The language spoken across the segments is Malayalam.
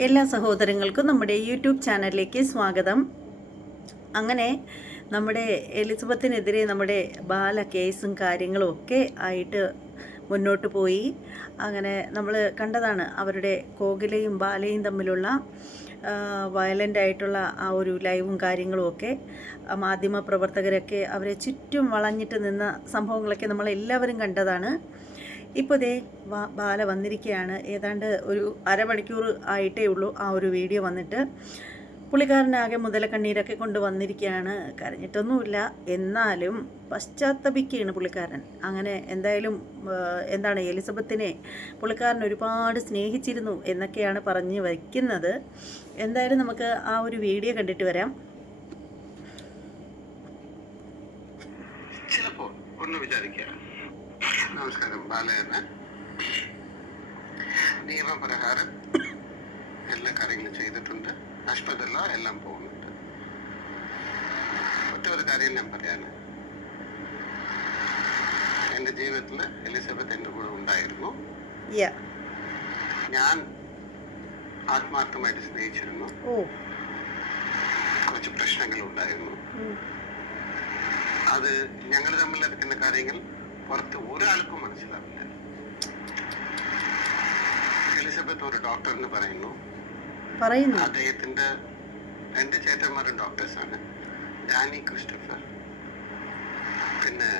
എല്ലാ സഹോദരങ്ങൾക്കും നമ്മുടെ യൂട്യൂബ് ചാനലിലേക്ക് സ്വാഗതം. അങ്ങനെ നമ്മുടെ എലിസബത്തിനെതിരെ നമ്മുടെ ബാല കേസും കാര്യങ്ങളും ഒക്കെ ആയിട്ട് മുന്നോട്ട് പോയി. അങ്ങനെ നമ്മൾ കണ്ടതാണ് അവരുടെ കോകിലയും ബാലയും തമ്മിലുള്ള വയലന്റ് ആയിട്ടുള്ള ആ ഒരു ലൈവും കാര്യങ്ങളും ഒക്കെ. ആ മാധ്യമ പ്രവർത്തകരൊക്കെ അവരെ ചുറ്റും വളഞ്ഞിട്ട് നിന്ന സംഭവങ്ങളൊക്കെ നമ്മളെല്ലാവരും കണ്ടതാണ്. ഇപ്പോൾ ദേ ബാല വന്നിരിക്കുകയാണ് ഏതാണ്ട് ഒരു അരമണിക്കൂർ ആയിട്ടേ ഉള്ളൂ ആ ഒരു വീഡിയോ വന്നിട്ട്. പുള്ളിക്കാരനാകെ മുതലക്കണ്ണീരൊക്കെ കൊണ്ട് വന്നിരിക്കുകയാണ് കരഞ്ഞിട്ടൊന്നുമില്ല. എന്നാലും പശ്ചാത്തപിക്കുകയാണ് പുള്ളിക്കാരൻ. അങ്ങനെ എന്തായാലും എന്താണ് എലിസബത്തിനെ പുള്ളിക്കാരൻ ഒരുപാട് സ്നേഹിച്ചിരുന്നു എന്നൊക്കെയാണ് പറഞ്ഞ് വയ്ക്കുന്നത്. എന്തായാലും നമുക്ക് ആ ഒരു വീഡിയോ കണ്ടിട്ട് വരാം ചിലപ്പോൾ ഒന്ന് വിചാരിക്കുക നമസ്കാരം ബാലയെന്ന് നിയമപ്രകാരം എല്ലാ കാര്യങ്ങളും ചെയ്തിട്ടുണ്ട്. അഷ്പതല്ല എല്ലാം പോകുന്നുണ്ട്. ഒറ്റ ഒരു കാര്യം ഞാൻ പറയാന് എന്റെ ജീവിതത്തിൽ എലിസബത്ത് എന്റെ കൂടെ ഉണ്ടായിരുന്നു. ഞാൻ ആത്മാർത്ഥമായിട്ട് സ്നേഹിച്ചിരുന്നു. കുറച്ച് പ്രശ്നങ്ങൾ ഉണ്ടായിരുന്നു അത് ഞങ്ങൾ തമ്മിൽ നടക്കുന്ന കാര്യങ്ങൾ പുറത്ത് ഒരാൾക്കും മനസ്സിലാവില്ല. എലിസബത്ത് ഒരു ഡോക്ടർ എന്ന് പറയുന്നു. പറയുന്നു. അദ്ദേഹത്തിന്റെ രണ്ട് ചേട്ടന്മാരും ഡോക്ടേഴ്സാണ്. ഡാനി ക്രിസ്റ്റഫർ. പിന്നെ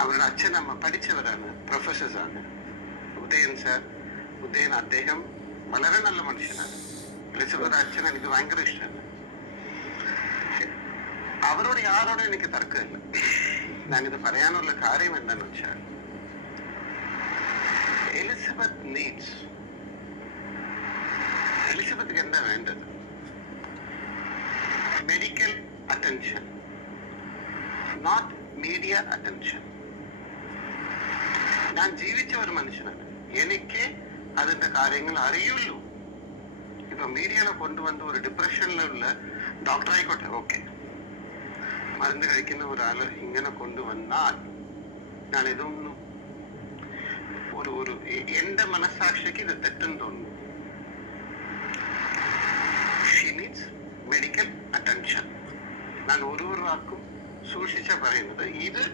അവരുടെ അച്ഛനമ്മ പഠിച്ചവരാണ് പ്രൊഫസേഴ്സാണ്. ഉദയൻ സാർ ഉദയൻ അദ്ദേഹം വളരെ നല്ല മനുഷ്യനാണ്. എലിസബത്ത് അച്ഛൻ എനിക്ക് ഭയങ്കര ഇഷ്ടമാണ്. അവരോട് യാതോടെ എനിക്ക് തർക്കമില്ല ഞാനിത് പറയാനുള്ള കാര്യം എന്താണെന്ന് വെച്ചാൽ എലിസബത്ത് നീഡ്സ് എലിസബത്തിന് എന്താ വേണ്ടത്? Medical attention not media attention ഞാൻ ജീവിച്ച ഒരു മനുഷ്യനാണ്. എനിക്ക് അതിന്റെ കാര്യങ്ങൾ അറിയുള്ളൂ. ഇപ്പൊ മീഡിയയിലെ കൊണ്ടുവന്ന് ഒരു ഡിപ്രഷനിലുള്ള ഡോക്ടർ ആയിക്കോട്ടെ ഓക്കെ മരുന്ന് കഴിക്കുന്ന ഒരാൾ ഇങ്ങനെ കൊണ്ടുവന്നാൽ ഞാൻ ഇതൊന്നും ഒരു ഒരു എന്റെ മനസാക്ഷിക്ക് ഇത് തെറ്റെന്ന് തോന്നുന്നു. ഷീ നീഡ്സ് മെഡിക്കൽ അറ്റൻഷൻ ഞാൻ ഓരോരാൾക്കും സൂക്ഷിച്ച പറയുന്നത് ഇത്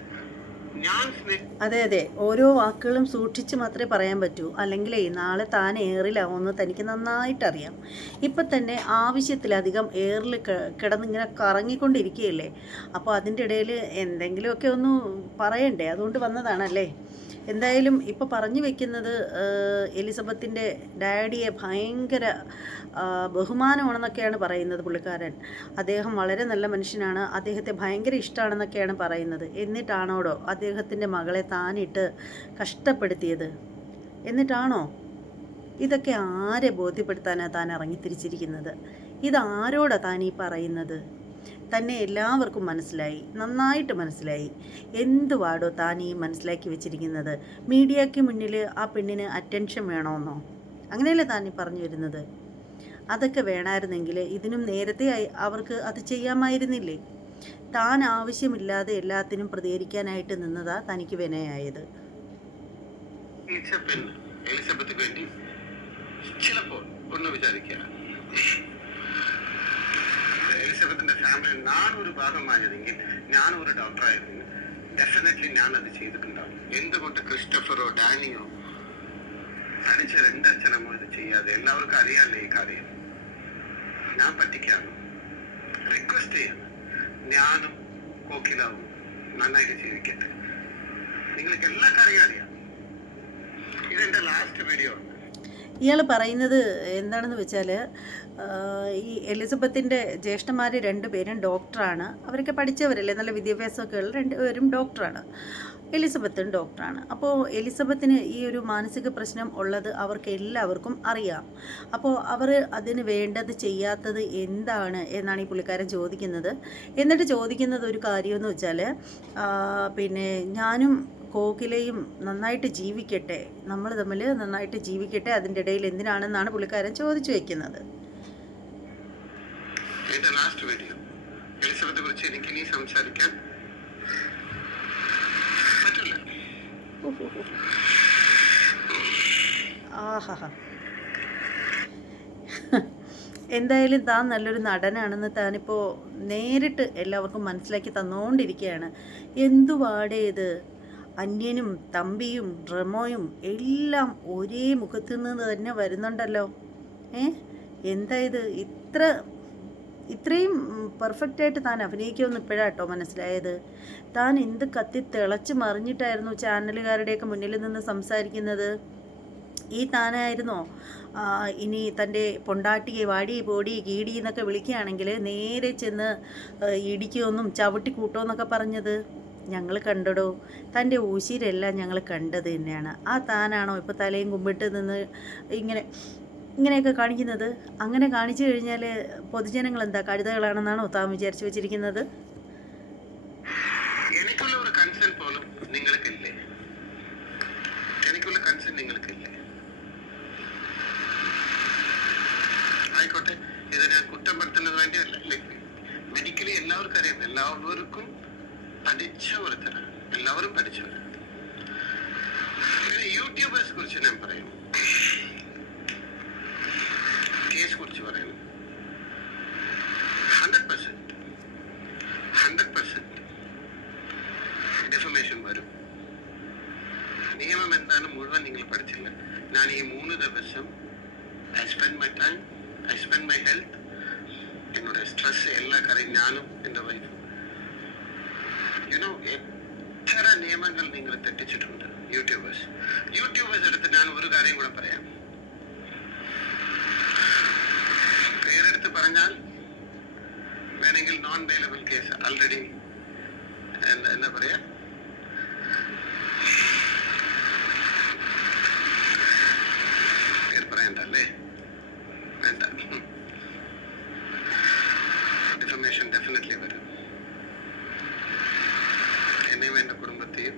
അതെ അതെ. ഓരോ വാക്കുകളും സൂക്ഷിച്ച് മാത്രമേ പറയാൻ പറ്റൂ. അല്ലെങ്കിലേ നാളെ താൻ ഏറിലാവുമെന്ന് തനിക്ക് നന്നായിട്ടറിയാം. ഇപ്പം തന്നെ ആവശ്യത്തിലധികം ഏറിൽ കിടന്നിങ്ങനെ കറങ്ങിക്കൊണ്ടിരിക്കുകയല്ലേ? അപ്പോൾ അതിന്റെ ഇടയിൽ എന്തെങ്കിലുമൊക്കെ ഒന്ന് പറയണ്ടേ? അതുകൊണ്ട് വന്നതാണല്ലേ? എന്തായാലും ഇപ്പോൾ പറഞ്ഞു വെക്കുന്നത് എലിസബത്തിന്റെ ഡാഡിയെ ഭയങ്കര ബഹുമാനമാണെന്നൊക്കെയാണ് പറയുന്നത് പുള്ളിക്കാരൻ. അദ്ദേഹം വളരെ നല്ല മനുഷ്യനാണ്. അദ്ദേഹത്തെ ഭയങ്കര ഇഷ്ടമാണെന്നൊക്കെയാണ് പറയുന്നത്. എന്നിട്ടാണോടോ അദ്ദേഹത്തിന്റെ മകളെ താനിട്ട് കഷ്ടപ്പെടുത്തിയത്? എന്നിട്ടാണോ? ഇതൊക്കെ ആരെ ബോധ്യപ്പെടുത്താനാണ് താൻ ഇറങ്ങിത്തിരിച്ചിരിക്കുന്നത് ഇതാരോടാ താൻ ഈ പറയുന്നത്? തന്നെ എല്ലാവർക്കും മനസ്സിലായി നന്നായിട്ട് മനസ്സിലായി. എന്തുവാടോ താൻ ഈ മനസ്സിലാക്കി വെച്ചിരിക്കുന്നത്? മീഡിയയ്ക്ക് മുന്നിൽ ആ പെണ്ണിന് അറ്റൻഷൻ വേണമെന്നോ അങ്ങനെയല്ലേ താൻ ഈ പറഞ്ഞു വരുന്നത്? അതൊക്കെ വേണമായിരുന്നെങ്കിൽ ഇതിനും നേരത്തെ അവർക്ക് അത് ചെയ്യാമായിരുന്നില്ലേ? താൻ ആവശ്യമില്ലാതെ എല്ലാത്തിനും പ്രതികരിക്കാനായിട്ട് നിന്നതാ തനിക്ക് വിനയായത്. ചിലപ്പോൾ ഒന്ന് വിചാരിക്കുക എലിസബത്തിന്റെ ഫാമിലി ഞാൻ ഒരു ഭാഗമായതെങ്കിൽ ഞാൻ ഒരു ഡോക്ടറായിരുന്നു ഡെഫിനറ്റ്ലി ഞാൻ അത് ചെയ്തിട്ടുണ്ടാവും. എന്തുകൊണ്ട് ക്രിസ്റ്റഫറോ ഡാനിയോ? അടിച്ച രണ്ട് അച്ഛനമ്മോ ഇത് ചെയ്യാതെ? എല്ലാവർക്കും അറിയാമല്ലേ ഈ കാര്യം. ഞാൻ പറ്റിക്കാണ് റിക്വസ്റ്റ് ചെയ്യാണ് ഞാനും കോക്കിലാവും നന്നായിട്ട് ജീവിക്കട്ടെ. നിങ്ങൾക്ക് എല്ലാ കാര്യം അറിയാം. ഇതെന്റെ ലാസ്റ്റ് വീഡിയോ ആണ്. ഇയാൾ പറയുന്നത് എന്താണെന്ന് വെച്ചാൽ ഈ എലിസബത്തിന്റെ ജ്യേഷ്ഠന്മാർ രണ്ടുപേരും ഡോക്ടറാണ്. അവരൊക്കെ പഠിച്ചവരല്ലേ? നല്ല വിദ്യാഭ്യാസമൊക്കെ ഉള്ള രണ്ടുപേരും ഡോക്ടറാണ്. എലിസബത്തും ഡോക്ടറാണ്. അപ്പോൾ എലിസബത്തിന് ഈ ഒരു മാനസിക പ്രശ്നം ഉള്ളത് അവർക്ക് എല്ലാവർക്കും അറിയാം. അപ്പോൾ അവർ അതിന് വേണ്ടത് ചെയ്യാത്തത് എന്താണ് എന്നാണ് ഈ പുള്ളിക്കാരൻ ചോദിക്കുന്നത്. എന്നിട്ട് ചോദിക്കുന്നത് ഒരു കാര്യമെന്ന് വെച്ചാൽ പിന്നെ ഞാനും കോകിലയും നന്നായിട്ട് ജീവിക്കട്ടെ നമ്മൾ തമ്മിൽ നന്നായിട്ട് ജീവിക്കട്ടെ അതിന്റെ ഇടയിൽ എന്തിനാണെന്നാണ് പുള്ളിക്കാരൻ ചോദിച്ചു സംസാരിക്കാൻ പറ്റില്ല. ആഹാ. എന്തായാലും താൻ നല്ലൊരു നടനാണെന്ന് താനിപ്പോൾ നേരിട്ട് എല്ലാവർക്കും മനസ്സിലാക്കി തന്നുകൊണ്ടിരിക്കുകയാണ് എന്തുവാടേ ഇത് അന്യനും തമ്പിയും റെമോയും എല്ലാം ഒരേ മുഖത്തു നിന്ന് തന്നെ വരുന്നുണ്ടല്ലോ. ഏ? എന്താ ഇത്? ഇത്ര ഇത്രയും പെർഫെക്റ്റായിട്ട് താൻ അഭിനയിക്കുമെന്ന് ഇപ്പോഴാട്ടോ മനസ്സിലായത്. താൻ എന്ത് കത്തി തിളച്ച് മറിഞ്ഞിട്ടായിരുന്നു ചാനലുകാരുടെയൊക്കെ മുന്നിൽ നിന്ന് സംസാരിക്കുന്നത്? ഈ താനായിരുന്നോ? ഇനി തന്റെ പൊണ്ടാട്ടിയെ വാടി പോടി കീടി എന്നൊക്കെ വിളിക്കുകയാണെങ്കിൽ നേരെ ചെന്ന് ഇടിക്കുമെന്നും ചവിട്ടി കൂട്ടുമെന്നൊക്കെ പറഞ്ഞത്. ഞങ്ങൾ കണ്ടടോ. തന്റെ ഊശിരെല്ലാം ഞങ്ങൾ കണ്ടത് തന്നെയാണ്. ആ താനാണോ ഇപ്പോൾ തലയും കുമ്പിട്ട് നിന്ന് ഇങ്ങനെ ഇങ്ങനെയൊക്കെ കാണിക്കുന്നത്? അങ്ങനെ കാണിച്ചു കഴിഞ്ഞാൽ പൊതുജനങ്ങൾ എന്താ കഴുതകളാണെന്നാണോ താൻ വിചാരിച്ചു വെച്ചിരിക്കുന്നത്? ഒരു കൺസേൺ പോലും നിങ്ങൾക്കില്ലേ? എനിക്കുള്ള കൺസേൺ നിങ്ങൾക്കില്ലേ? ആയിക്കോട്ടെ ഇത് ഞാൻ കുറ്റപ്പെടുത്തുന്നത് വേണ്ടിയല്ല. മെഡിക്കലി എല്ലാവർക്കും അറിയാം. എല്ലാവർക്കും പഠിച്ച ഒരുത്തര എല്ലാവരും പഠിച്ചു പിന്നെ യൂട്യൂബേഴ്സ് കുറിച്ച് ഞാൻ പറയും. കേസ് കുറിച്ച് പറയും. Hundred percent hundred percent defamation വരും. നിയമം എന്താണ് മുഴുവൻ നിങ്ങൾ പഠിച്ചില്ല. ഞാൻ ഈ മൂന്ന് ദിവസം I spend my time I spend my health എന്നോട് സ്ട്രെസ് എല്ലാ കറിയും ഞാനും എന്റെ വൈഫും യുനോ എത്ര നിയമങ്ങൾ നിങ്ങൾ തെറ്റിച്ചിട്ടുണ്ട് യൂട്യൂബേഴ്സ് യൂട്യൂബേഴ്സ് എടുത്ത് ഞാൻ ഒരു കാര്യം കൂടെ പറയാം. പേരെടുത്ത് പറഞ്ഞാൽ വേണമെങ്കിൽ നോൺ വെയിലബിൾ കേസ് ആൾറെഡി എന്താ പറയാ? പേര് പറയണ്ടല്ലേ? വേണ്ട. ഡിഫമേഷൻ ഡെഫിനറ്റ്ലി വരും എന്നെയും എന്റെ കുടുംബത്തെയും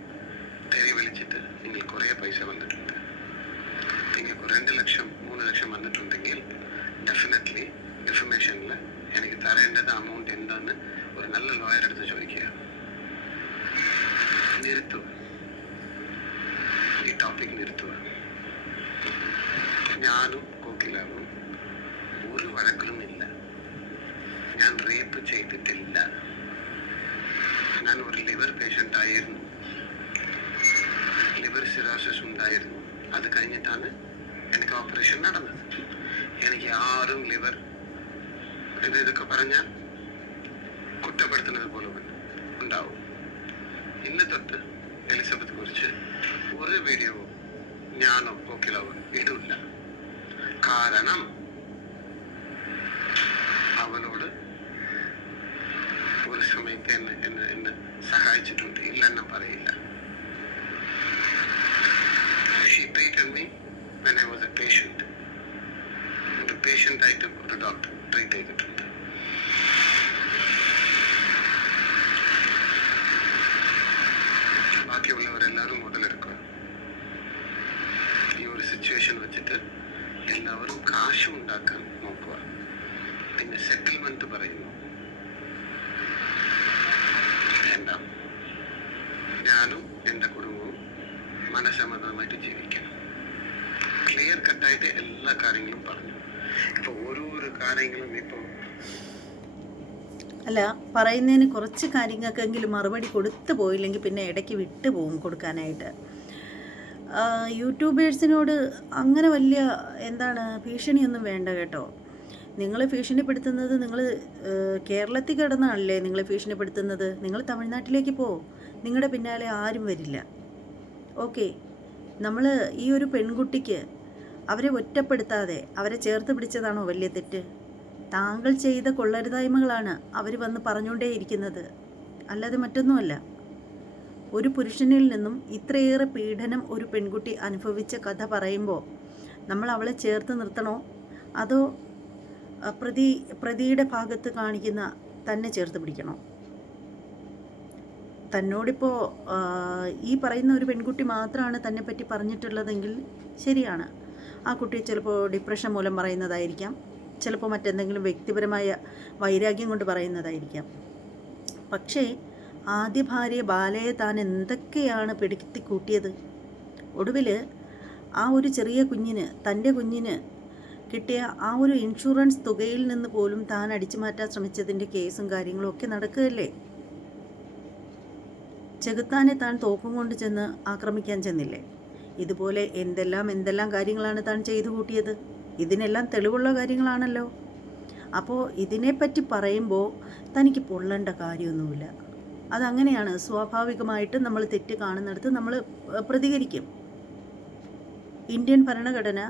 തെരി വിളിച്ചിട്ട് നിങ്ങൾ കുറേ പൈസ വന്നിട്ടുണ്ട് നിങ്ങൾക്ക് രണ്ട് ലക്ഷം മൂന്ന് ലക്ഷം വന്നിട്ടുണ്ടെങ്കിൽ ഡെഫിനറ്റ്ലി ഡിഫമേഷനിൽ എനിക്ക് തരേണ്ടത് അമൗണ്ട് എന്താന്ന് ഒരു നല്ല ലോയർ എടുത്ത് ചോദിക്കുക നിർത്തുക ഈ ടോപ്പിക് ഞാനും കോക്കിലാവും ഒരു വഴക്കിലും ഇല്ല. ഞാൻ റേപ്പ് ചെയ്തിട്ടില്ല. ഞാൻ ഒരു ലിവർ പേഷ്യന്റ് ആയിരുന്നു. ലിവർ സിറോസിസ് ഉണ്ടായിരുന്നു. അത് കഴിഞ്ഞിട്ടാണ് എനിക്ക് ഓപ്പറേഷൻ നടന്നത്. എനിക്ക് ആരും ലിവർ ഇത് ഇതൊക്കെ പറഞ്ഞാൽ കുറ്റപ്പെടുത്തുന്നത് പോലെ ഉണ്ടാവും. ഇന്ന് തൊട്ട് എലിസബത്ത് കുറിച്ച് ഒരു വീഡിയോ ഞാനോ? കോക്കിലോ ഇടില്ല കാരണം അവനോട് ഒരു സമയത്ത് എന്നെ എന്നെ എന്നെ സഹായിച്ചിട്ടുണ്ട്. ഇല്ലെന്നും പറയില്ല. ഷീ ട്രീറ്റഡ് ഒരു ഡോക്ടർ ട്രീറ്റ് ചെയ്തിട്ടുണ്ട് ബാക്കിയുള്ളവരെല്ലാവരും മുതലെടുക്കുക ഈ ഒരു സിറ്റുവേഷൻ വെച്ചിട്ട് എല്ലാവരും കാശ് ഉണ്ടാക്കാൻ നോക്കുക. പിന്നെ സെറ്റിൽമെന്റ് പറയുന്നു. വേണ്ട. ഞാനും എന്റെ കുടുംബവും മനസമ്മതമായിട്ട് ജീവിക്കണം. ക്ലിയർ കട്ടായിട്ട് എല്ലാ കാര്യങ്ങളും പറഞ്ഞു. ഇപ്പൊ ഓരോരോ കാര്യങ്ങളും ഇപ്പൊ അല്ല പറയുന്നതിന് കുറച്ച് കാര്യങ്ങൾക്കെങ്കിലും മറുപടി കൊടുത്തു പോയില്ലെങ്കിൽ പിന്നെ ഇടയ്ക്ക് വിട്ടു പോകും കൊടുക്കാനായിട്ട്. യൂട്യൂബേഴ്സിനോട് അങ്ങനെ വലിയ എന്താണ് ഭീഷണിയൊന്നും വേണ്ട കേട്ടോ. നിങ്ങൾ ഭീഷണിപ്പെടുത്തുന്നത് നിങ്ങൾ കേരളത്തിൽ കിടന്നാണല്ലേ നിങ്ങൾ ഭീഷണിപ്പെടുത്തുന്നത്. നിങ്ങൾ തമിഴ്നാട്ടിലേക്ക് പോ. നിങ്ങളുടെ പിന്നാലെ ആരും വരില്ല. ഓക്കെ. നമ്മൾ ഈ ഒരു പെൺകുട്ടിക്ക് അവരെ ഒറ്റപ്പെടുത്താതെ അവരെ ചേർത്ത് പിടിച്ചതാണോ വലിയ തെറ്റ്? താങ്കൾ ചെയ്ത കൊള്ളരുതായ്മകളാണ് അവർ വന്ന് പറഞ്ഞുകൊണ്ടേയിരിക്കുന്നത്. അല്ലാതെ മറ്റൊന്നുമല്ല. ഒരു പുരുഷനിൽ നിന്നും ഇത്രയേറെ പീഡനം ഒരു പെൺകുട്ടി അനുഭവിച്ച കഥ പറയുമ്പോൾ നമ്മൾ അവളെ ചേർത്ത് നിർത്തണോ? അതോ പ്രതി പ്രതിയുടെ ഭാഗത്ത് കാണിക്കുന്ന തന്നെ ചേർത്ത് പിടിക്കണോ? തന്നോടിപ്പോൾ ഈ പറയുന്ന ഒരു പെൺകുട്ടി മാത്രമാണ് തന്നെ പറ്റി പറഞ്ഞിട്ടുള്ളതെങ്കിൽ ശരിയാണ്. ആ കുട്ടി ചിലപ്പോൾ ഡിപ്രഷൻ മൂലം പറയുന്നതായിരിക്കാം. ചിലപ്പോൾ മറ്റെന്തെങ്കിലും വ്യക്തിപരമായ വൈരാഗ്യം കൊണ്ട് പറയുന്നതായിരിക്കാം. പക്ഷേ ആദ്യ ഭാര്യ ബാലയെ താൻ എന്തൊക്കെയാണ് പിടുത്തി കൂട്ടിയത്? ഒടുവിൽ ആ ഒരു ചെറിയ കുഞ്ഞിന് തന്റെ കുഞ്ഞിന് കിട്ടിയ ആ ഒരു ഇൻഷുറൻസ് തുകയിൽ നിന്ന് പോലും താൻ അടിച്ചു മാറ്റാൻ ശ്രമിച്ചതിന്റെ കേസും കാര്യങ്ങളും ഒക്കെ നടക്കുകയല്ലേ? ചെകുത്താനെ താൻ തോക്കും കൊണ്ട് ചെന്ന് ആക്രമിക്കാൻ ചെന്നില്ലേ? ഇതുപോലെ എന്തെല്ലാം എന്തെല്ലാം കാര്യങ്ങളാണ് താൻ ചെയ്തു കൂട്ടിയത്? ഇതിനെല്ലാം തെളിവുള്ള കാര്യങ്ങളാണല്ലോ. അപ്പോൾ ഇതിനെപ്പറ്റി പറയുമ്പോൾ തനിക്ക് പൊള്ളേണ്ട കാര്യമൊന്നുമില്ല. അതങ്ങനെയാണ്. സ്വാഭാവികമായിട്ട് നമ്മൾ തെറ്റ് കാണുന്നിടത്ത് നമ്മൾ പ്രതികരിക്കും. ഇന്ത്യൻ ഭരണഘടന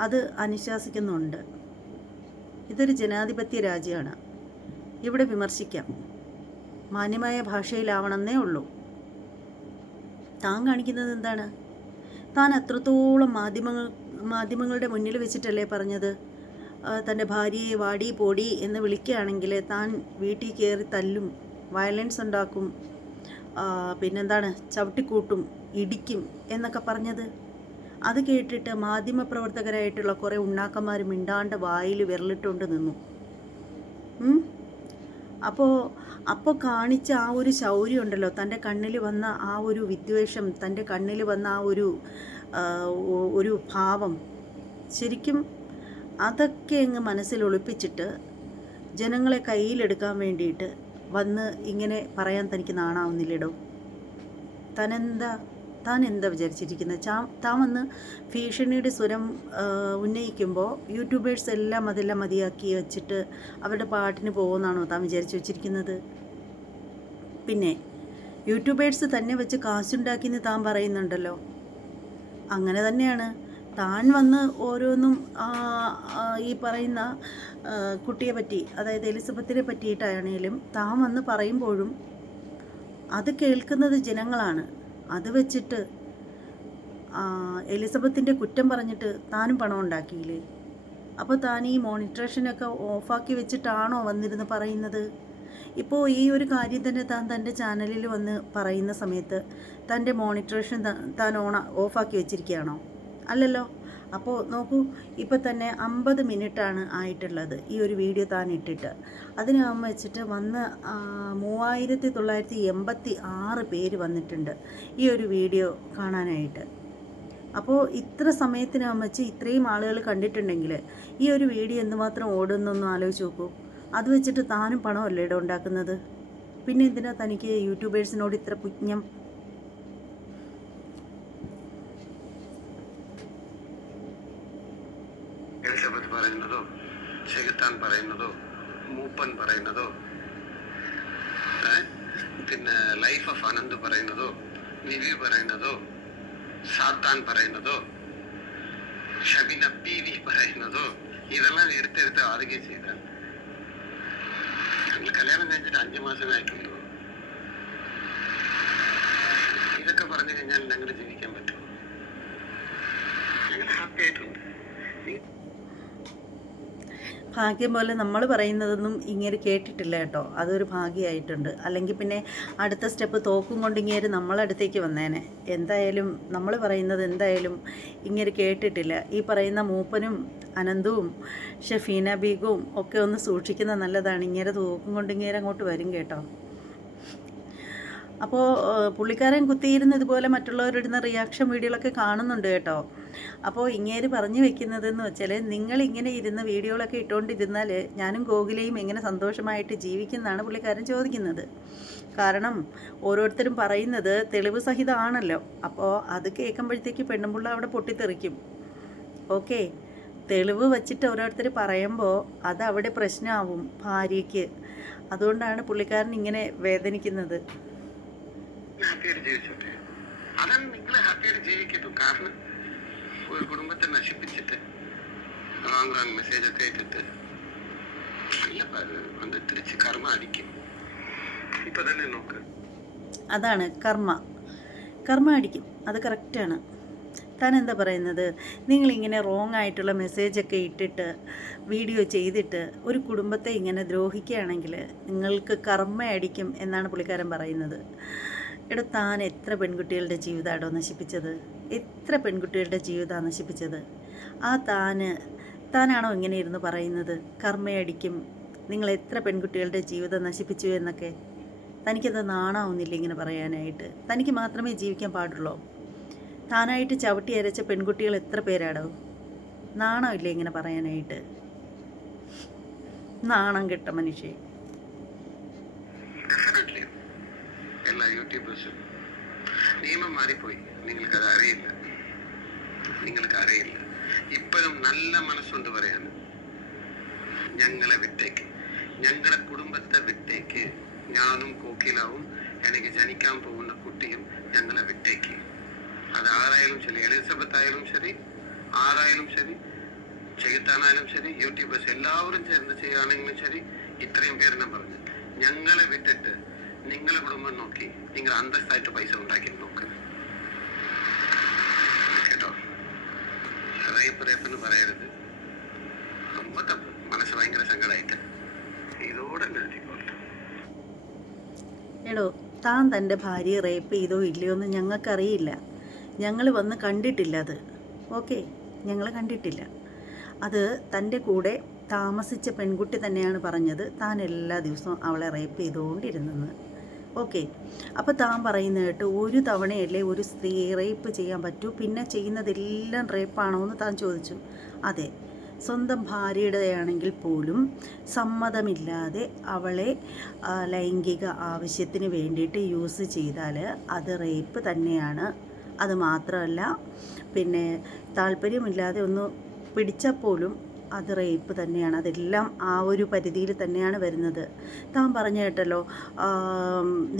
അത് അനുശാസിക്കുന്നുണ്ട് ഇതൊരു ജനാധിപത്യ രാജ്യമാണ്. ഇവിടെ വിമർശിക്കാം. മാന്യമായ ഭാഷയിലാവണമെന്നേ ഉള്ളൂ. താൻ കാണിക്കുന്നത് എന്താണ്? താൻ അത്രത്തോളം മാധ്യമങ്ങൾ മാധ്യമങ്ങളുടെ മുന്നിൽ വെച്ചിട്ടല്ലേ പറഞ്ഞത്? തന്റെ ഭാര്യയെ വാടി പോടി എന്ന് വിളിക്കുകയാണെങ്കിൽ താൻ വീട്ടിൽ കയറി തല്ലും. വയലൻസ് ഉണ്ടാക്കും പിന്നെന്താണ് ചവിട്ടിക്കൂട്ടും ഇടിക്കും എന്നൊക്കെ പറഞ്ഞത്. അത് കേട്ടിട്ട് മാധ്യമപ്രവർത്തകരായിട്ടുള്ള കുറേ ഉണ്ണാക്കന്മാർ മിണ്ടാണ്ട് വായിൽ വിരലിട്ടുകൊണ്ട് നിന്നു? അപ്പോൾ അപ്പോൾ കാണിച്ച ആ ഒരു ശൗര്യം ഉണ്ടല്ലോ തന്റെ കണ്ണിൽ വന്ന ആ ഒരു വിദ്വേഷം തന്റെ കണ്ണിൽ വന്ന ആ ഒരു ഒരു ഭാവം. ശരിക്കും അതൊക്കെ അങ്ങ് മനസ്സിൽ ഒളിപ്പിച്ചിട്ട് ജനങ്ങളെ കയ്യിലെടുക്കാൻ വേണ്ടിയിട്ട് വന്ന് ഇങ്ങനെ പറയാൻ തനിക്ക് നാണാവുന്നില്ലടോ? തനെന്താ താൻ എന്താ വിചാരിച്ചിരിക്കുന്നത് ചാ താൻ വന്ന് ഭീഷണിയുടെ സ്വരം ഉന്നയിക്കുമ്പോൾ യൂട്യൂബേഴ്സ് എല്ലാം അതെല്ലാം മതിയാക്കി വെച്ചിട്ട് അവരുടെ പാട്ടിന് പോകുമെന്നാണോ താൻ വിചാരിച്ചു വെച്ചിരിക്കുന്നത്? പിന്നെ യൂട്യൂബേഴ്സ് തന്നെ വെച്ച് കാശുണ്ടാക്കിയെന്ന് താൻ പറയുന്നുണ്ടല്ലോ. അങ്ങനെ തന്നെയാണ്. താൻ വന്ന് ഓരോന്നും ഈ പറയുന്ന കുട്ടിയെ പറ്റി അതായത് എലിസബത്തിനെ പറ്റിയിട്ടാണെങ്കിലും താൻ വന്ന് പറയുമ്പോഴും അത് കേൾക്കുന്നത് ജനങ്ങളാണ്. അത് വെച്ചിട്ട് എലിസബത്തിന്റെ കുറ്റം പറഞ്ഞിട്ട് താനും പണം ഉണ്ടാക്കിയില്ലേ? അപ്പോൾ താൻ ഈ മോണിറ്ററേഷനൊക്കെ ഓഫാക്കി വെച്ചിട്ടാണോ വന്നിരുന്ന് പറയുന്നത്? ഇപ്പോൾ ഈ ഒരു കാര്യം തന്നെ താൻ തന്റെ ചാനലിൽ വന്ന് പറയുന്ന സമയത്ത് തന്റെ മോണിറ്ററേഷൻ താൻ ഓണ ഓഫാക്കി വെച്ചിരിക്കുകയാണോ? അല്ലല്ലോ. അപ്പോൾ നോക്കൂ ഇപ്പോൾ തന്നെ അമ്പത് മിനിറ്റാണ് ആയിട്ടുള്ളത് ഈ ഒരു വീഡിയോ താൻ ഇട്ടിട്ട്. അതിനാകുമ്പോൾ വെച്ചിട്ട് വന്ന് മൂവായിരത്തി തൊള്ളായിരത്തി എൺപത്തി ആറ് പേര് വന്നിട്ടുണ്ട് ഈ ഒരു വീഡിയോ കാണാനായിട്ട്. അപ്പോൾ ഇത്ര സമയത്തിനാകുമ്പോൾ വെച്ച് ഇത്രയും ആളുകൾ കണ്ടിട്ടുണ്ടെങ്കിൽ ഈ ഒരു വീഡിയോ എന്തുമാത്രം ഓടുന്നൊന്ന് ആലോചിച്ച് നോക്കൂ. അത് വെച്ചിട്ട് താനും പണമല്ലേ ഇടം ഉണ്ടാക്കുന്നത്? പിന്നെ എന്തിനാ തനിക്ക് യൂട്യൂബേഴ്സിനോട് ഇത്ര പുജ്ഞം എലിസബത്ത് പറയുന്നതോ ചെകുത്താൻ പറയുന്നതോ മൂപ്പൻ പറയുന്നതോ? പിന്നെ ലൈഫ് ഓഫ് അനന്ത് പറയുന്നതോ? നിവി പറയുന്നതോ? സാത്താൻ പറയുന്നതോ? ഷബിന പി വി പറയുന്നതോ? ഇതെല്ലാം എടുത്തെടുത്ത് ചെയ്താൽ ഞങ്ങൾ കല്യാണം കഴിഞ്ഞിട്ട് അഞ്ചു മാസമായിട്ടുള്ളൂ ഇതൊക്കെ പറഞ്ഞു കഴിഞ്ഞാൽ ഞങ്ങൾ ജീവിക്കാൻ പറ്റുമോ ഞങ്ങൾ ഹാപ്പി ആയിട്ടുണ്ട്. ഭാഗ്യം പോലെ നമ്മൾ പറയുന്നതൊന്നും ഇങ്ങനെ കേട്ടിട്ടില്ല കേട്ടോ. അതൊരു ഭാഗ്യമായിട്ടുണ്ട് അല്ലെങ്കിൽ പിന്നെ അടുത്ത സ്റ്റെപ്പ് തോക്കും കൊണ്ട് ഇങ്ങനെ നമ്മളടുത്തേക്ക് വന്നേനെ. എന്തായാലും നമ്മൾ പറയുന്നത് എന്തായാലും ഇങ്ങനെ കേട്ടിട്ടില്ല. ഈ പറയുന്ന മൂപ്പനും അനന്തവും ഷഫീന ബീഗവും ഒക്കെ ഒന്ന് സൂക്ഷിക്കുന്ന നല്ലതാണ്. ഇങ്ങനെ തോക്കും കൊണ്ട് ഇങ്ങനെ അങ്ങോട്ട് വരും കേട്ടോ. അപ്പോൾ പുള്ളിക്കാരൻ കുത്തിയിരുന്ന് ഇതുപോലെ മറ്റുള്ളവരിടുന്ന റിയാക്ഷൻ വീഡിയോകളൊക്കെ കാണുന്നുണ്ട് കേട്ടോ. അപ്പോൾ ഇങ്ങേര് പറഞ്ഞു വെക്കുന്നതെന്ന് വെച്ചാൽ നിങ്ങൾ ഇങ്ങനെ ഇരുന്ന് വീഡിയോകളൊക്കെ ഇട്ടുകൊണ്ടിരുന്നാൽ ഞാനും ഗോകുലയും എങ്ങനെ സന്തോഷമായിട്ട് ജീവിക്കുന്നതാണ് പുള്ളിക്കാരൻ ചോദിക്കുന്നത്. കാരണം ഓരോരുത്തരും പറയുന്നത് തെളിവ് സഹിതമാണല്ലോ. അപ്പോൾ അത് കേൾക്കുമ്പോഴത്തേക്ക് പെണ്ണുമ്പിള്ള അവിടെ പൊട്ടിത്തെറിക്കും. ഓക്കെ. തെളിവ് വച്ചിട്ട് ഓരോരുത്തർ പറയുമ്പോൾ അത് അവിടെ പ്രശ്നമാവും ഭാര്യയ്ക്ക്. അതുകൊണ്ടാണ് പുള്ളിക്കാരൻ ഇങ്ങനെ വേദനിക്കുന്നത്. ഹാപ്പിയായിട്ട് അതാണ് നിങ്ങൾ ഹാപ്പിയായിട്ട് ജീവിക്കുന്നു കാരണം ഒരു കുടുംബത്തെ നശിപ്പിച്ചിട്ട് റാങ് മെസ്സേജ് ഒക്കെ ഇട്ടിട്ട്. തിരിച്ച് കർമ്മ അടിക്കും. ഇപ്പൊ തന്നെ നോക്ക്. അതാണ് കർമ്മ. കർമ്മ അടിക്കും. അത് കറക്റ്റാണ് താൻ എന്താ പറയുന്നത്? നിങ്ങളിങ്ങനെ റോങ് ആയിട്ടുള്ള മെസ്സേജൊക്കെ ഇട്ടിട്ട് വീഡിയോ ചെയ്തിട്ട് ഒരു കുടുംബത്തെ ഇങ്ങനെ ദ്രോഹിക്കുകയാണെങ്കിൽ നിങ്ങൾക്ക് കർമ്മ അടിക്കും എന്നാണ് പുള്ളിക്കാരൻ പറയുന്നത്. എടാ താൻ എത്ര പെൺകുട്ടികളുടെ ജീവിതമാണോ നശിപ്പിച്ചത്? എത്ര പെൺകുട്ടികളുടെ ജീവിതമാണ് നശിപ്പിച്ചത്? ആ താന് താനാണോ ഇങ്ങനെ ഇരുന്ന് പറയുന്നത്? കർമ്മയടിക്കും. നിങ്ങൾ എത്ര പെൺകുട്ടികളുടെ ജീവിതം നശിപ്പിച്ചു എന്നൊക്കെ. തനിക്കത് നാണാവുന്നില്ല ഇങ്ങനെ പറയാനായിട്ട്. തനിക്ക് മാത്രമേ ജീവിക്കാൻ പാടുള്ളൂ. താനായിട്ട് ചവിട്ടി അരച്ച പെൺകുട്ടികൾ എത്ര പേരാടോ? നാണമില്ല ഇങ്ങനെ പറയാനായിട്ട്. നാണം കിട്ട മനുഷ്യൻ. നിയമം മാറിപ്പോയി. നിങ്ങൾക്കത് അറിയില്ല നിങ്ങൾക്ക് അറിയില്ല ഇപ്പോഴും നല്ല മനസ്സുകൊണ്ട് പറയാണ് ഞങ്ങളെ വിട്ടേക്ക്. ഞങ്ങളുടെ കുടുംബത്തെ വിട്ടേക്ക് ഞാനും കോക്കിലാവും എനിക്ക് ജനിക്കാൻ പോകുന്ന കുട്ടിയും ഞങ്ങളെ വിട്ടേക്ക്. അത് ആരായാലും ശരി എലിസബത്ത് ആയാലും ശരി ആരായാലും ശരി ചെയ്ത്താനായാലും ശരി യൂട്യൂബേഴ്സ് എല്ലാവരും ചേർന്ന് ചെയ്യുകയാണെങ്കിലും ശരി ഇത്രയും പേര് ഞാൻ പറഞ്ഞു. ഞങ്ങളെ വിട്ടിട്ട് നിങ്ങളെ കുടുംബം നോക്കി നിങ്ങൾ അന്തസ്സായിട്ട് പൈസ ഉണ്ടാക്കി നോക്ക് കേട്ടോ റേപ്പ് റേപ്പ് എന്ന് പറയരുത് ரொம்ப തപ്പ് മനസ്സ് ഭയങ്കര സങ്കടമായിട്ട് ഇതോടെ നിർത്തിക്കോട്ടെ എടോ താൻ തൻ്റെ ഭാര്യയെ റേപ്പ് ചെയ്തോ ഇല്ലയോ എന്ന് ഞങ്ങൾക്കറിയില്ല ഞങ്ങൾ വന്ന് കണ്ടിട്ടില്ല അത് ഓക്കെ ഞങ്ങൾ കണ്ടിട്ടില്ല അത് തൻ്റെ കൂടെ താമസിച്ച പെൺകുട്ടി തന്നെയാണ് പറഞ്ഞത് താൻ എല്ലാ ദിവസവും അവളെ റേപ്പ് ചെയ്തുകൊണ്ടിരുന്നെന്ന് ഓക്കെ. അപ്പോൾ താൻ പറയുന്ന കേട്ട് ഒരു തവണയല്ലേ ഒരു സ്ത്രീ റേപ്പ് ചെയ്യാൻ പറ്റൂ പിന്നെ ചെയ്യുന്നതെല്ലാം റേപ്പാണോ എന്ന് താൻ ചോദിച്ചു. അതെ. സ്വന്തം ഭാര്യയുടെയാണെങ്കിൽ പോലും സമ്മതമില്ലാതെ അവളെ ലൈംഗിക ആവശ്യത്തിന് വേണ്ടിയിട്ട് യൂസ് ചെയ്താൽ അത് റേപ്പ് തന്നെയാണ്. അത് മാത്രമല്ല പിന്നെ താല്പര്യമില്ലാതെ ഒന്ന് പിടിച്ചാൽ പോലും അത് റേപ്പ് തന്നെയാണ്. അതെല്ലാം ആ ഒരു പരിധിയിൽ തന്നെയാണ് വരുന്നത്. താൻ പറഞ്ഞു കേട്ടല്ലോ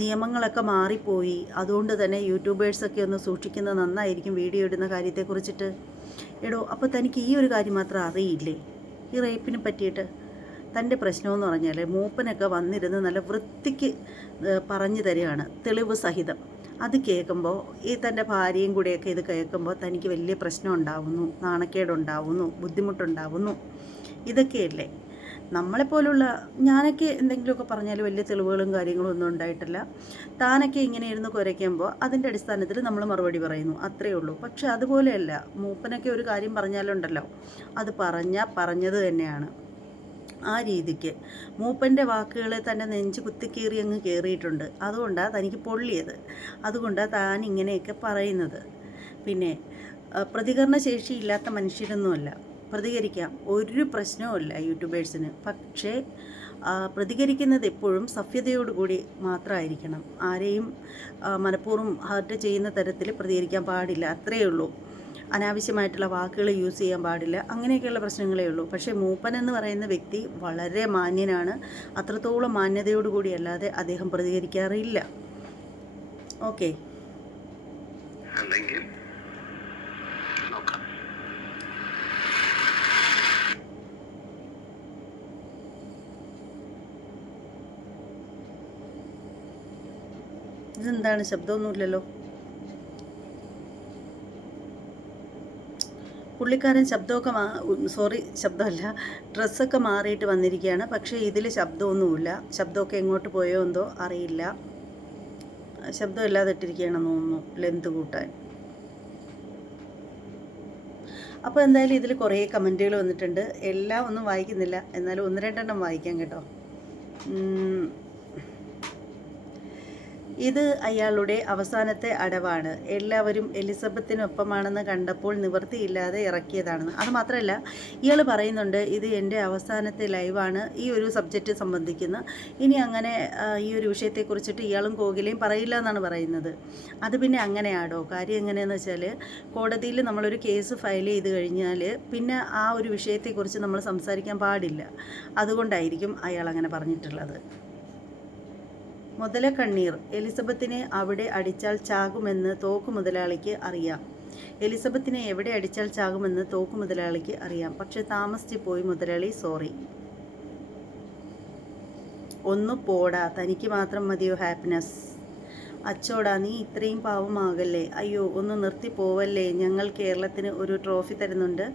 നിയമങ്ങളൊക്കെ മാറിപ്പോയി. അതുകൊണ്ട് തന്നെ യൂട്യൂബേഴ്സൊക്കെ ഒന്ന് സൂക്ഷിക്കുന്നത് നന്നായിരിക്കും വീഡിയോ ഇടുന്ന കാര്യത്തെക്കുറിച്ചിട്ട്. എടോ അപ്പോൾ തനിക്ക് ഈ ഒരു കാര്യം മാത്രം അറിയില്ലേ? ഈ റേപ്പിനെ പറ്റിയിട്ട്? തന്റെ പ്രശ്നമെന്ന് പറഞ്ഞാൽ മൂപ്പനൊക്കെ വന്നിരുന്ന് നല്ല വൃത്തിക്ക് പറഞ്ഞു തരികയാണ്. തെളിവ് സഹിതം. അത് കേൾക്കുമ്പോൾ ഈ തന്റെ ഭാര്യയും കൂടെയൊക്കെ ഇത് കേൾക്കുമ്പോൾ തനിക്ക് വലിയ പ്രശ്നം ഉണ്ടാവുന്നു നാണക്കേടുണ്ടാവുന്നു ബുദ്ധിമുട്ടുണ്ടാവുന്നു. ഇതൊക്കെയല്ലേ? നമ്മളെപ്പോലുള്ള ഞാനൊക്കെ എന്തെങ്കിലുമൊക്കെ പറഞ്ഞാൽ വലിയ തെളിവുകളും കാര്യങ്ങളും ഒന്നും ഉണ്ടായിട്ടില്ല. താനൊക്കെ ഇങ്ങനെ ഇരുന്ന് കുരയ്ക്കുമ്പോൾ അതിന്റെ അടിസ്ഥാനത്തിൽ നമ്മൾ മറുപടി പറയുന്നു അത്രയേ ഉള്ളൂ. പക്ഷെ അതുപോലെയല്ല മൂപ്പനൊക്കെ ഒരു കാര്യം പറഞ്ഞാലുണ്ടല്ലോ അത് പറഞ്ഞാൽ പറഞ്ഞത് തന്നെയാണ്. ആ രീതിക്ക്. മൂപ്പന്റെ വാക്കുകളെ തന്നെ നെഞ്ച് കുത്തിക്കീറി അങ്ങ് കയറിയിട്ടുണ്ട് അതുകൊണ്ടാണ് തനിക്ക് പൊള്ളിയത്. അതുകൊണ്ടാണ് താൻ ഇങ്ങനെയൊക്കെ പറയുന്നത്. പിന്നെ പ്രതികരണ ഇല്ലാത്ത മനുഷ്യരൊന്നുമല്ല. പ്രതികരിക്കാം. ഒരു പ്രശ്നവുമില്ല യൂട്യൂബേഴ്സിന്. പക്ഷേ പ്രതികരിക്കുന്നത് എപ്പോഴും സഭ്യതയോടുകൂടി മാത്രമായിരിക്കണം ആരെയും മനഃപൂർവം ഹർട്ട് ചെയ്യുന്ന തരത്തിൽ പ്രതികരിക്കാൻ പാടില്ല. അത്രയേ ഉള്ളൂ. അനാവശ്യമായിട്ടുള്ള വാക്കുകൾ യൂസ് ചെയ്യാൻ പാടില്ല. അങ്ങനെയൊക്കെയുള്ള പ്രശ്നങ്ങളേ ഉള്ളൂ. പക്ഷേ മൂപ്പൻ എന്ന് പറയുന്ന വ്യക്തി വളരെ മാന്യനാണ്. അത്രത്തോളം മാന്യതയോടുകൂടി അല്ലാതെ അദ്ദേഹം പ്രതികരിക്കാറില്ല. ഓക്കെ. ഇതെന്താണ്? ശബ്ദമൊന്നുമില്ലല്ലോ. പുള്ളിക്കാരൻ ശബ്ദമൊക്കെ മാ സോറി ശബ്ദമല്ല. ഡ്രസ്സൊക്കെ മാറിയിട്ട് വന്നിരിക്കുകയാണ്. പക്ഷേ ഇതിൽ ശബ്ദമൊന്നുമില്ല. ശബ്ദമൊക്കെ എങ്ങോട്ട് പോയോ എന്തോ അറിയില്ല. ശബ്ദം ഇല്ലാതെ ഇട്ടിരിക്കുകയാണെന്ന് തോന്നുന്നു ലെന്ത് കൂട്ടാൻ. അപ്പോൾ എന്തായാലും ഇതിൽ കുറേ കമന്റുകൾ വന്നിട്ടുണ്ട്. എല്ലാം ഒന്നും വായിക്കുന്നില്ല. എന്നാലും ഒന്ന് രണ്ടെണ്ണം വായിക്കാം കേട്ടോ. ഇത് അയാളുടെ അവസാനത്തെ അടവാണ്. എല്ലാവരും എലിസബത്തിനൊപ്പമാണെന്ന് കണ്ടപ്പോൾ നിവൃത്തിയില്ലാതെ ഇറക്കിയതാണെന്ന്. അത് മാത്രമല്ല ഇയാൾ പറയുന്നുണ്ട് ഇത് എന്റെ അവസാനത്തെ ലൈവാണ് ഈ ഒരു സബ്ജക്റ്റ് സംബന്ധിക്കുന്ന. ഇനി അങ്ങനെ ഈ ഒരു വിഷയത്തെക്കുറിച്ചിട്ട് ഇയാളും കോകിലയും പറയില്ല എന്നാണ് പറയുന്നത്. അത് പിന്നെ അങ്ങനെയാടോ? കാര്യം എങ്ങനെയാണെന്ന് വെച്ചാൽ കോടതിയിൽ നമ്മളൊരു കേസ് ഫയൽ ചെയ്ത് കഴിഞ്ഞാൽ പിന്നെ ആ ഒരു വിഷയത്തെക്കുറിച്ച് നമ്മൾ സംസാരിക്കാൻ പാടില്ല. അതുകൊണ്ടായിരിക്കും അയാൾ അങ്ങനെ പറഞ്ഞിട്ടുള്ളത്. മുതലക്കണ്ണീർ എലിസബത്തിനെ അവിടെ അടിച്ചാൽ ചാകുമെന്ന് തോക്ക് മുതലാളിക്ക് അറിയാം. എലിസബത്തിനെ എവിടെ അടിച്ചാൽ ചാകുമെന്ന് തോക്ക് മുതലാളിക്ക് അറിയാം. പക്ഷെ താമസിച്ച് പോയി മുതലാളി സോറി. ഒന്ന് പോടാ തനിക്ക് മാത്രം മതിയോ ഹാപ്പിനെസ് അച്ചോടാ നീ ഇത്രയും പാവമാകല്ലേ? അയ്യോ ഒന്ന് നിർത്തി പോവല്ലേ? ഞങ്ങൾ കേരളത്തിന് ഒരു ട്രോഫി തരുന്നുണ്ട്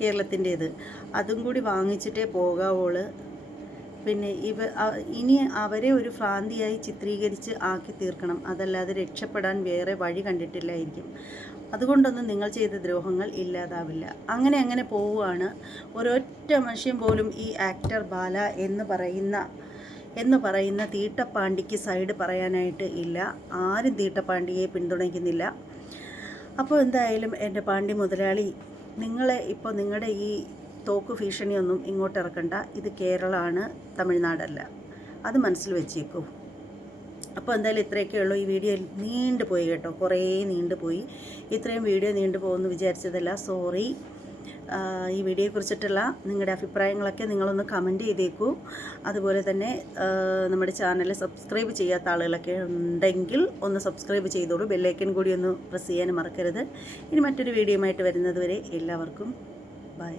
കേരളത്തിന്റേത്. അതും കൂടി വാങ്ങിച്ചിട്ടേ പോകാവോൾ. പിന്നെ ഇവ ഇനി അവരെ ഒരു ഭ്രാന്തിയായി ചിത്രീകരിച്ച് ആക്കി തീർക്കണം. അതല്ലാതെ രക്ഷപ്പെടാൻ വേറെ വഴി കണ്ടിട്ടില്ലായിരിക്കും. അതുകൊണ്ടൊന്നും നിങ്ങൾ ചെയ്ത ദ്രോഹങ്ങൾ ഇല്ലാതാവില്ല. അങ്ങനെ അങ്ങനെ പോവുകയാണ്. ഒരൊറ്റ മനുഷ്യൻ പോലും ഈ ആക്ടർ ബാല എന്ന് പറയുന്ന എന്ന് പറയുന്ന തീട്ടപ്പാണ്ടിക്ക് സൈഡ് പറയാനായിട്ട് ഇല്ല. ആരും തീട്ടപ്പാണ്ടിയെ പിന്തുണയ്ക്കുന്നില്ല. അപ്പോൾ എന്തായാലും എന്റെ പാണ്ടി മുതലാളി നിങ്ങളെ ഇപ്പോൾ നിങ്ങളുടെ ഈ തോക്ക് ഭീഷണിയൊന്നും ഇങ്ങോട്ട് ഇറക്കണ്ട ഇത് കേരളമാണ് തമിഴ്നാടല്ല. അത് മനസ്സിൽ വെച്ചേക്കൂ. അപ്പോൾ എന്തായാലും ഇത്രയൊക്കെ ഉള്ളൂ. ഈ വീഡിയോ നീണ്ടു പോയി കേട്ടോ. കുറേ നീണ്ടു പോയി. ഇത്രയും വീഡിയോ നീണ്ടു പോകുമെന്ന് വിചാരിച്ചതല്ല. സോറി. ഈ വീഡിയോയെക്കുറിച്ചിട്ടുള്ള നിങ്ങളുടെ അഭിപ്രായങ്ങളൊക്കെ നിങ്ങളൊന്ന് കമന്റ് ചെയ്തേക്കൂ. അതുപോലെ തന്നെ നമ്മുടെ ചാനൽ സബ്സ്ക്രൈബ് ചെയ്യാത്ത ആളുകളൊക്കെ ഉണ്ടെങ്കിൽ ഒന്ന് സബ്സ്ക്രൈബ് ചെയ്തോളൂ. ബെല്ലൈക്കൻ കൂടി ഒന്ന് പ്രസ് ചെയ്യാൻ മറക്കരുത്. ഇനി മറ്റൊരു വീഡിയോയുമായിട്ട് വരുന്നത് വരെ എല്ലാവർക്കും ബൈ.